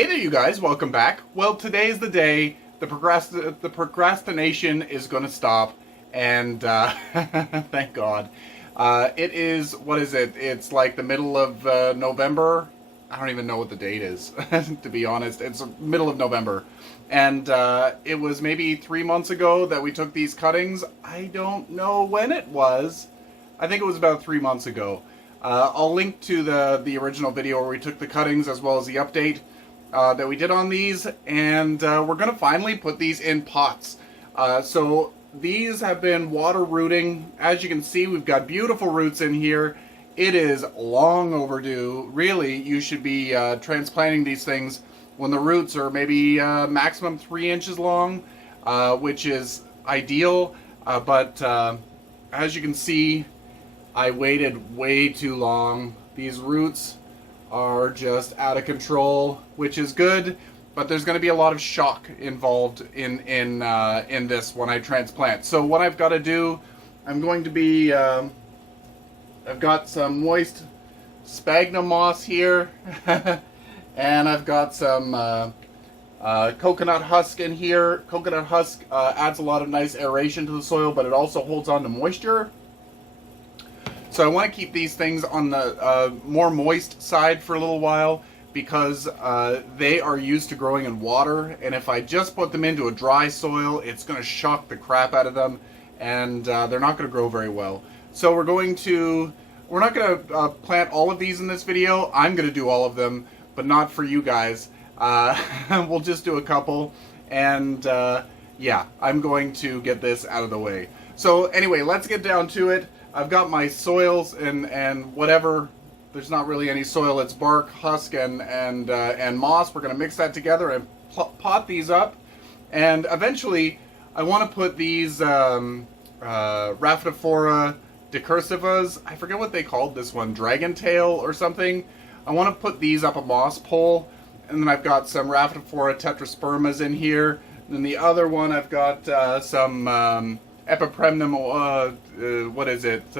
Hey there, you guys. Welcome back. Well, today's the day. The procrastination is going to stop, and thank God. It is, what is it? It's like the middle of November. I don't even know what the date is, to be honest. It's the middle of November. And it was maybe 3 months ago that we took these cuttings. I don't know when it was. I think it was about 3 months ago. I'll link to the original video where we took the cuttings as well as the update that we did on these, and we're going to finally put these in pots. So these have been water rooting. As you can see, we've got beautiful roots in here. It is long overdue. Really, you should be transplanting these things when the roots are maybe maximum 3 inches long, which is ideal. But as you can see, I waited way too long. These roots are just out of control, which is good, but there's going to be a lot of shock involved in this when I transplant. So what I've got to do, I'm going to be, I've got some moist sphagnum moss here, and I've got some coconut husk in here. Coconut husk adds a lot of nice aeration to the soil, but it also holds on to moisture. So I want to keep these things on the more moist side for a little while because they are used to growing in water, and if I just put them into a dry soil, it's going to shock the crap out of them, and they're not going to grow very well. So we're not going to plant all of these in this video. I'm going to do all of them, but not for you guys. We'll just do a couple, and yeah, I'm going to get this out of the way. So anyway, let's get down to it. I've got my soils and whatever. There's not really any soil. It's bark, husk, and moss. We're going to mix that together and pot these up. And eventually, I want to put these Rhaphidophora decursivas. I forget what they called this one. Dragon tail or something. I want to put these up a moss pole. And then I've got some Rhaphidophora tetraspermas in here. And then the other one, I've got some Epipremnum, what is it,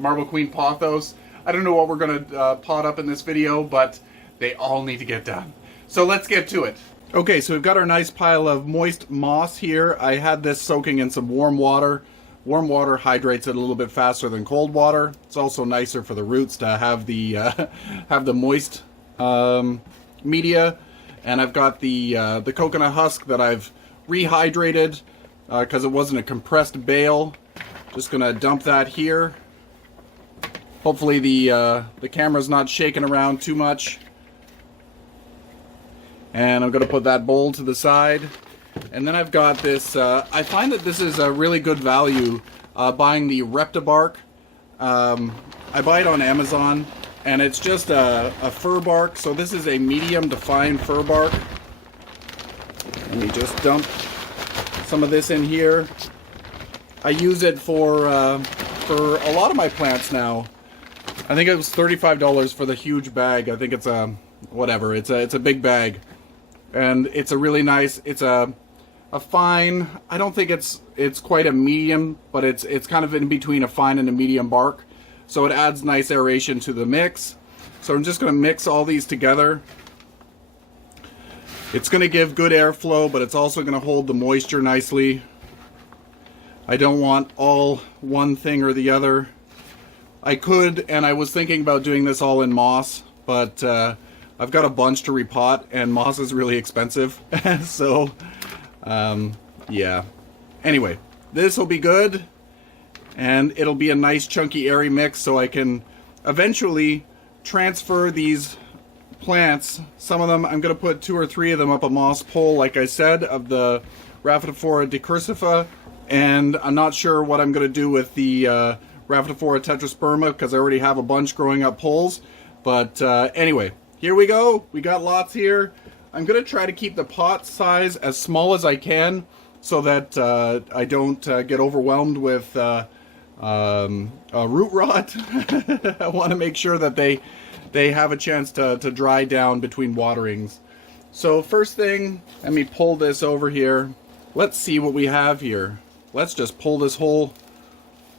Marble Queen Pothos. I don't know what we're going to pot up in this video, but they all need to get done. So let's get to it. Okay, so we've got our nice pile of moist moss here. I had this soaking in some warm water. Warm water hydrates it a little bit faster than cold water. It's also nicer for the roots to have the have the moist media. And I've got the coconut husk that I've rehydrated because it wasn't a compressed bale. Just gonna dump that here. Hopefully the camera's not shaking around too much. And I'm gonna put that bowl to the side. And then I've got this, I find that this is a really good value buying the Reptobark. I buy it on Amazon, and it's just a fir bark. So this is a medium to fine fir bark. Let me just dump some of this in here. I use it for a lot of my plants now. I think it was $35 for the huge bag. I think it's a whatever. It's a big bag, and it's a really nice. It's a fine. I don't think it's quite a medium, but it's kind of in between a fine and a medium bark. So it adds nice aeration to the mix. So I'm just going to mix all these together. It's going to give good airflow, but it's also going to hold the moisture nicely. I don't want all one thing or the other. I could, and I was thinking about doing this all in moss, but I've got a bunch to repot, and moss is really expensive. So, yeah. Anyway, this will be good, and it'll be a nice chunky airy mix, so I can eventually transfer these plants. Some of them, I'm going to put 2 or 3 of them up a moss pole, like I said, of the Rhaphidophora decursiva, and I'm not sure what I'm going to do with the Rhaphidophora tetrasperma, because I already have a bunch growing up poles. But anyway, here we go. We got lots here. I'm going to try to keep the pot size as small as I can, so that I don't get overwhelmed with root rot. I want to make sure that they have a chance to dry down between waterings. So first thing, let me pull this over here. Let's see what we have here. Let's just pull this whole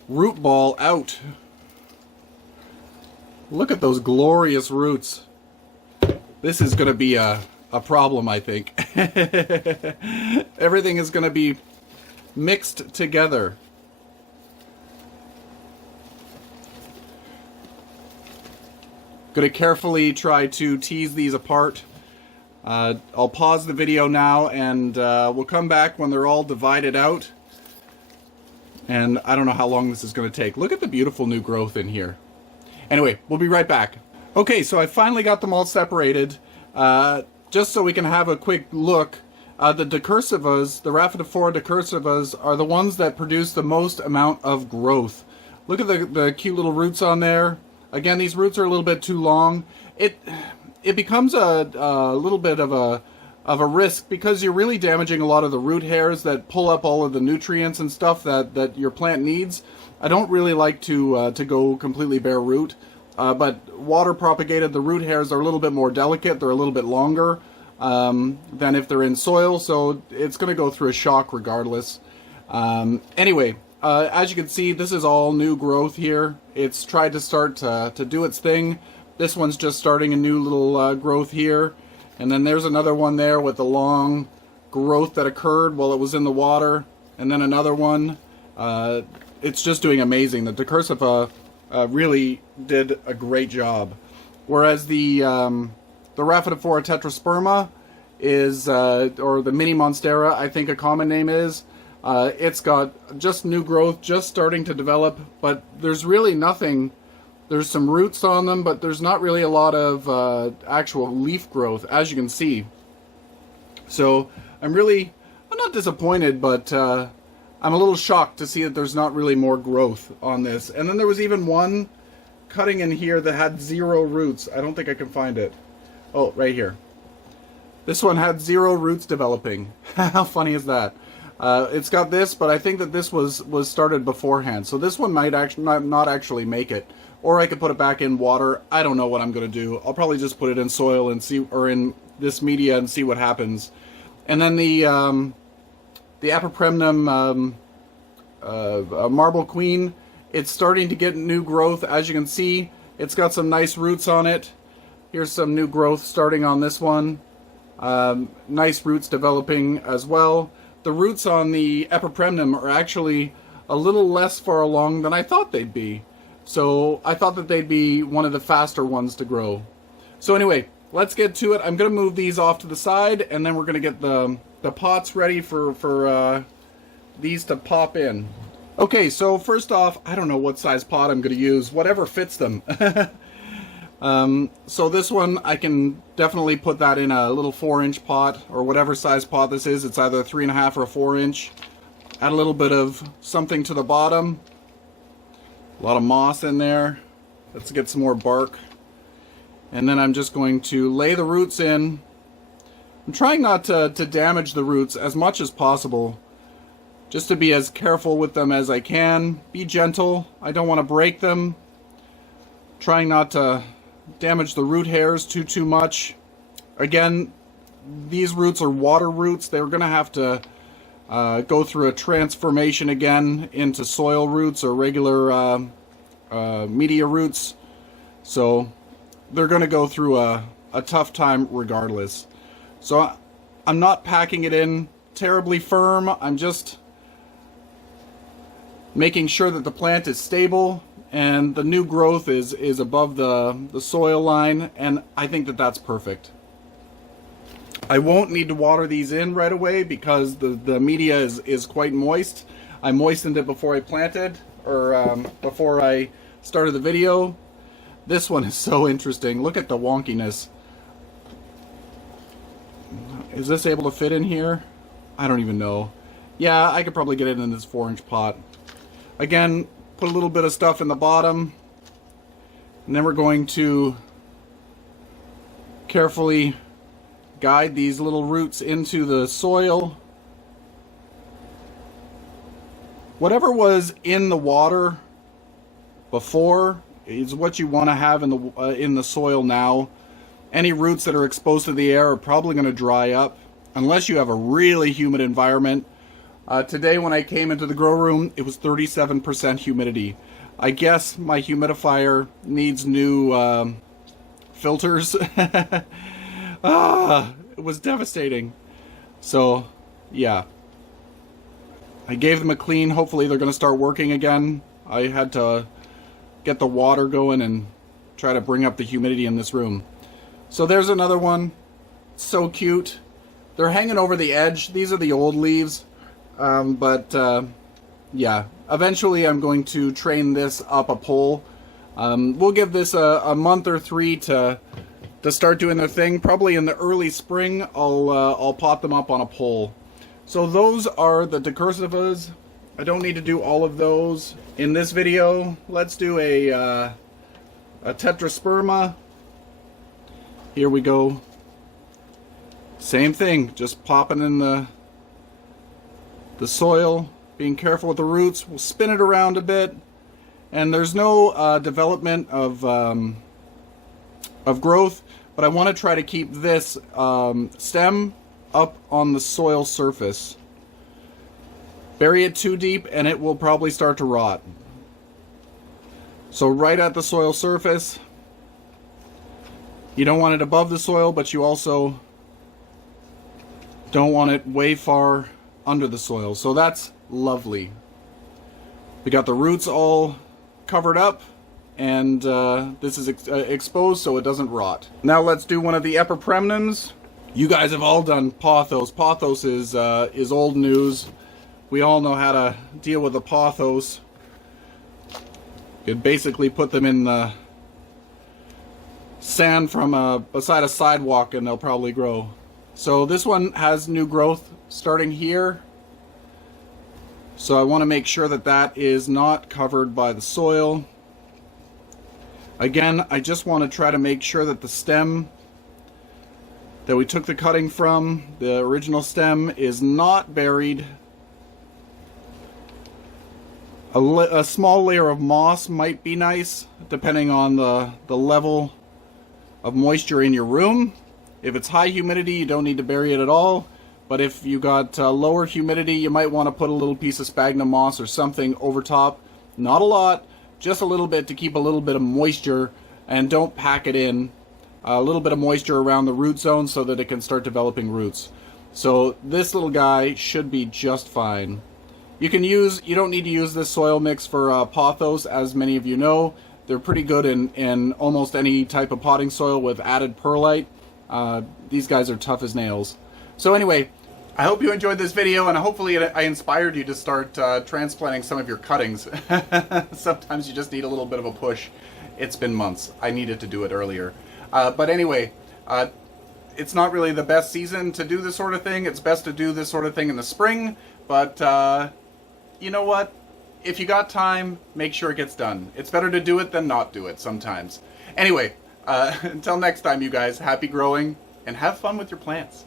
root ball out. Look at those glorious roots. This is going to be a a problem, I think. Everything is going to be mixed together. Going to carefully try to tease these apart. I'll pause the video now, and we'll come back when they're all divided out. And I don't know how long this is going to take. Look at the beautiful new growth in here. Anyway, we'll be right back. Okay, so I finally got them all separated. Just so we can have a quick look, the decursivas, the Rhaphidophora decursivas, are the ones that produce the most amount of growth. Look at the cute little roots on there. Again, these roots are a little bit too long. It becomes a little bit of a risk because you're really damaging a lot of the root hairs that pull up all of the nutrients and stuff that your plant needs. I don't really like to go completely bare root, but water propagated, the root hairs are a little bit more delicate. They're a little bit longer than if they're in soil, so it's going to go through a shock regardless. Anyway, as you can see, this is all new growth here. It's tried to start to do its thing. This one's just starting a new little growth here. And then there's another one there with the long growth that occurred while it was in the water. And then another one. It's just doing amazing. The decursiva really did a great job. Whereas the Rhaphidophora tetrasperma is, or the mini monstera, I think a common name is, it's got just new growth, just starting to develop, but there's really nothing. There's some roots on them, but there's not really a lot of actual leaf growth, as you can see. So I'm not disappointed, but I'm a little shocked to see that there's not really more growth on this. And then there was even one cutting in here that had 0 roots. I don't think I can find it. Oh, right here. This one had 0 roots developing. How funny is that? It's got this, but I think that this was started beforehand. So this one might actually not actually make it. Or I could put it back in water. I don't know what I'm going to do. I'll probably just put it in soil and see, or in this media and see what happens. And then the Apopremnum Marble Queen, it's starting to get new growth. As you can see, it's got some nice roots on it. Here's some new growth starting on this one. Nice roots developing as well. The roots on the Epipremnum are actually a little less far along than I thought they'd be. So I thought that they'd be one of the faster ones to grow. So anyway, let's get to it. I'm going to move these off to the side, and then we're going to get the pots ready for these to pop in. Okay, so first off, I don't know what size pot I'm going to use. Whatever fits them. So this one, I can definitely put that in a little 4-inch pot, or whatever size pot this is. It's either a 3.5 or a 4-inch. Add a little bit of something to the bottom. A lot of moss in there. Let's get some more bark. And then I'm just going to lay the roots in. I'm trying not to damage the roots as much as possible. Just to be as careful with them as I can. Be gentle. I don't want to break them. Trying not to damage the root hairs too much. Again, these roots are water roots. They're going to have to go through a transformation again into soil roots or regular media roots. So they're going to go through a tough time regardless. So I'm not packing it in terribly firm. I'm just making sure that the plant is stable and the new growth is above the soil line, and I think that that's perfect. I won't need to water these in right away because the media is quite moist. I moistened it before I planted, or before I started the video. This one is so interesting. Look at the wonkiness. Is this able to fit in here? I don't even know. Yeah, I could probably get it in this 4-inch pot. Again, put a little bit of stuff in the bottom. And then we're going to carefully guide these little roots into the soil. Whatever was in the water before is what you want to have in the soil now. Any roots that are exposed to the air are probably going to dry up unless you have a really humid environment. Today when I came into the grow room, it was 37% humidity. I guess my humidifier needs new filters. It was devastating. So, yeah. I gave them a clean. Hopefully they're going to start working again. I had to get the water going and try to bring up the humidity in this room. So there's another one. So cute. They're hanging over the edge. These are the old leaves. Yeah. Eventually I'm going to train this up a pole. We'll give this a month or 3 to start doing their thing. Probably in the early spring I'll pot them up on a pole. So those are the decursivas. I don't need to do all of those in this video. Let's do a tetrasperma. Here we go. Same thing, just popping in the soil, being careful with the roots. We'll spin it around a bit, and there's no development of growth, but I want to try to keep this stem up on the soil surface. Bury it too deep and it will probably start to rot. So right at the soil surface. You don't want it above the soil, but you also don't want it way far under the soil. So that's lovely. We got the roots all covered up, and this is exposed so it doesn't rot. Now let's do one of the epipremnums. You guys have all done pothos. Pothos is old news. We all know how to deal with the pothos. You could basically put them in the sand from beside a sidewalk and they'll probably grow. So this one has new growth starting here. So I want to make sure that that is not covered by the soil. Again, I just want to try to make sure that the stem that we took the cutting from, the original stem, is not buried. A small layer of moss might be nice, depending on the level of moisture in your room. If it's high humidity, you don't need to bury it at all. But if you got lower humidity, you might want to put a little piece of sphagnum moss or something over top. Not a lot, just a little bit to keep a little bit of moisture, and don't pack it in. A little bit of moisture around the root zone so that it can start developing roots. So this little guy should be just fine. You don't need to use this soil mix for pothos, as many of you know. They're pretty good in almost any type of potting soil with added perlite. These guys are tough as nails. So anyway, I hope you enjoyed this video, and hopefully I inspired you to start transplanting some of your cuttings. Sometimes you just need a little bit of a push. It's been months. I needed to do it earlier. But anyway, it's not really the best season to do this sort of thing. It's best to do this sort of thing in the spring. But you know what? If you got time, make sure it gets done. It's better to do it than not do it sometimes. Anyway, until next time, you guys, happy growing and have fun with your plants.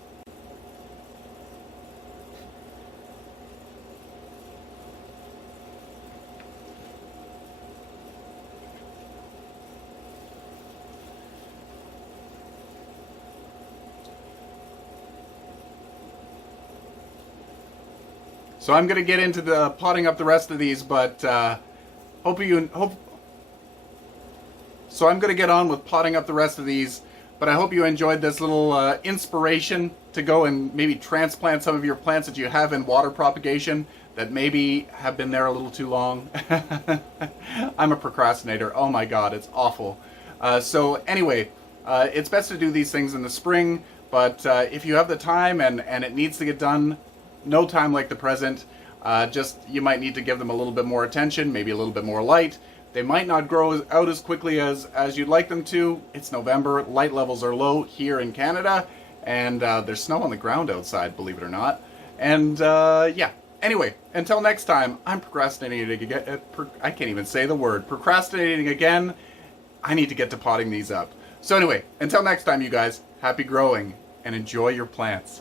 So I'm gonna get into the potting up the rest of these, but So I'm gonna get on with potting up the rest of these, but I hope you enjoyed this little inspiration to go and maybe transplant some of your plants that you have in water propagation that maybe have been there a little too long. I'm a procrastinator. Oh my God, it's awful. So anyway, it's best to do these things in the spring, but if you have the time and it needs to get done, no time like the present, you might need to give them a little bit more attention, maybe a little bit more light. They might not grow out as quickly as you'd like them to. It's November, light levels are low here in Canada, and there's snow on the ground outside, believe it or not. And yeah, anyway, until next time, I'm procrastinating again. I can't even say the word. Procrastinating again. I need to get to potting these up. So anyway, until next time, you guys, happy growing and enjoy your plants.